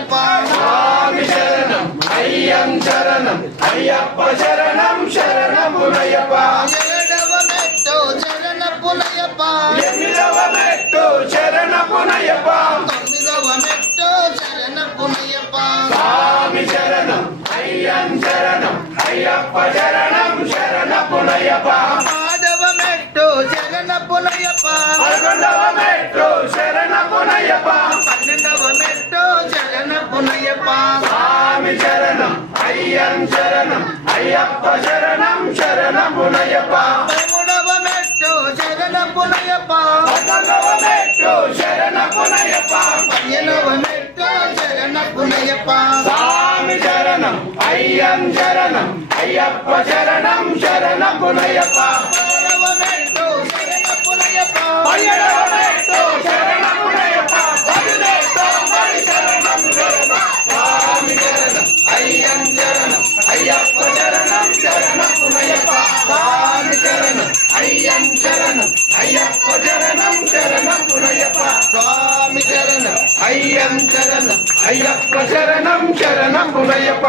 పునయ్యప్ప స్వామి శరణం అయ్యం శరణం అయ్యప్ప శరణం శరణం పునయ్యప్ప ఏడవ మెట్టు శరణ పునయ్యప్ప ఎనిమిదవ మెట్టు శరణ పునయ్యప్ప తొమ్మిదవ మెట్టు శరణ పునయ్యప్ప స్వామి శరణం అయ్యం శరణం అయ్యప్ప శరణం శరణ పునయ్యప్ప పదవ మెట్టు శరణ పునయ్యప్ప 11వ మెట్టు శరణ పునయ్యప్ప 12వ మెట్టు శరణ పునయ్యప్ప స్వామి శరణం అయ్యం శరణం అయ్యప్ప శరణం శరణ పునయ్యప్ప 13వ మెట్టు శరణ పునయ్యప్ప 14వ మెట్టు శరణ పునయ్యప్ప 15వ మెట్టు శరణ పునయ్యప్ప స్వామి శరణం అయ్యం శరణం అయ్యప్ప శరణం శరణ పునయ్యప్ప 16వ మెట్టు శరణ పునయ్యప్ప 17వ మెట్టు శరణ పునయ్యప్ప 18వ శరణం శరణ స్వామి శరణం అయ్యం శరణం అయ్యప్ప శరణం శరణ పునయ్యప్ప స్వామి శరణం అయ్యం శరణం అయ్యప్ప శరణం శరణ పునయ్యప్ప స్వామి శరణం అయ్యం శరణం అయ్యప్ప శరణం శరణ పునయ్యప్ప